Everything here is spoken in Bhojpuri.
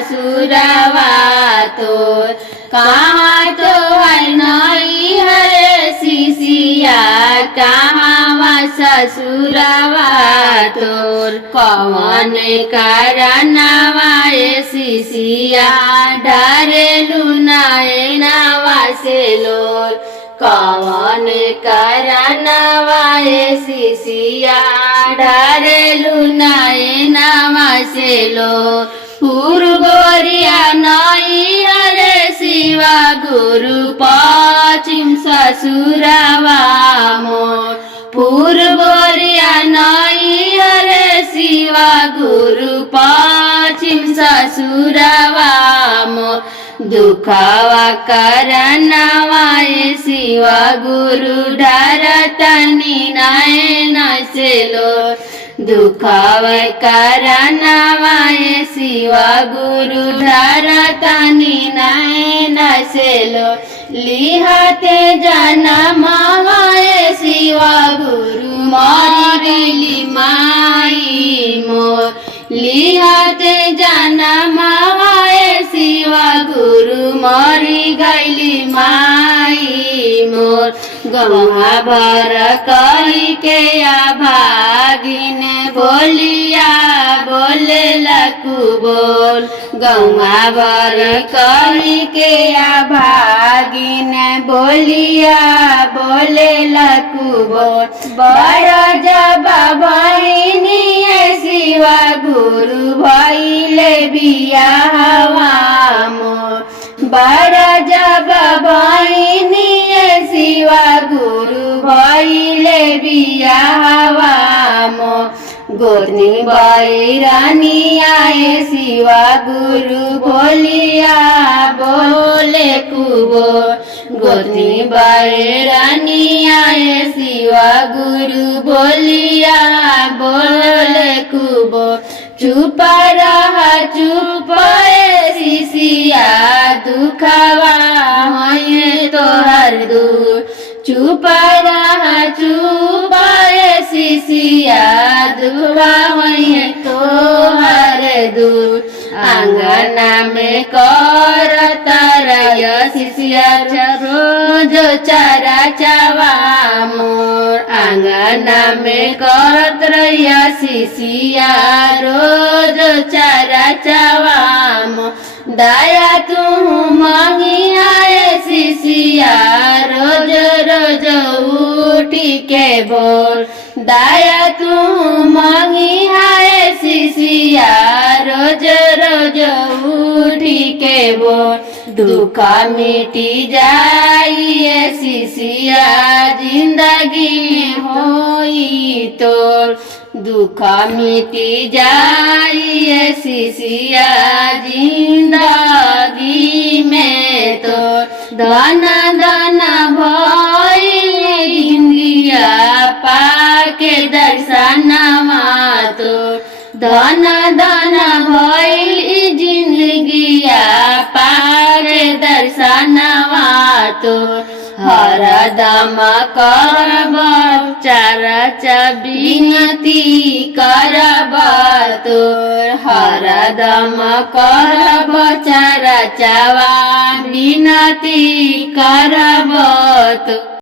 ससुरवा तोर कहाँ तोहर नैहर शिशिया कहाँ ससुरवा तोर कौन करनवा शिशिया डरेलु नैनवा से लोर कौन करनवा शिशिया डरेलु नैनवा से लोर पूर्वोरिया नैहर शिवा गुरु पश्चिम ससुरवा मोर पूर्वोरिया नैहर शिवा गुरु पश्चिम ससुरवा मोर दुखवा करनवा शिवा गुरु डरतनि नैन से लोर दुखव करनवा शिवा गुरु डरतनि नैन से लोर लिहते जनमवा शिवा गुरु मरिली माई मोर लिहते जनमवा शिवा गुरु मरी गईली माई मोर गौवा भर कही के भागिन बोलिया बोले लकू बोल गौवा भर कही के भागिन बोलिया बोले लकू बोल बड़ा जब बहिनी शिवा गुरु भइले बियाहवा मोर बड़ा जब बहिनी शिवा गुरु भइले बियाहवा मोर गोतनी बैरानी आए शिवा गुरु बोलिया बोले कुबो गोतनी बैरानी आए शिवा गुरु बोलिया बोले कुबो चुप रहा चुप शिशिया दुखवा है तोहर दूर चुप रहा चुप शिशिया दुखवा है तोहर दूर आंगना में करत रह शिशिया रोज चारा चावा मोर आंगना में करत रह शिशिया रोज चारा चावा मोर दया तू मांगी आए शिशिया रोज रोज उठी के बोल दया तू मांगी आए शिशिया रोज रोज उठी के बोल दुख मिटी जाइए शिशिया जिंदगी में होई तोर दुख मिटी जाइए शिशिया जिंदगी में तोर धन धन भइले जिंदगिया पाके दर्शनवा तोर धन धन भइल जिंदगिया पाके दर्शनवा तोर हरदम करब चरचा विनती करब तोर हरदम करब चरचवा विनती करब तोर।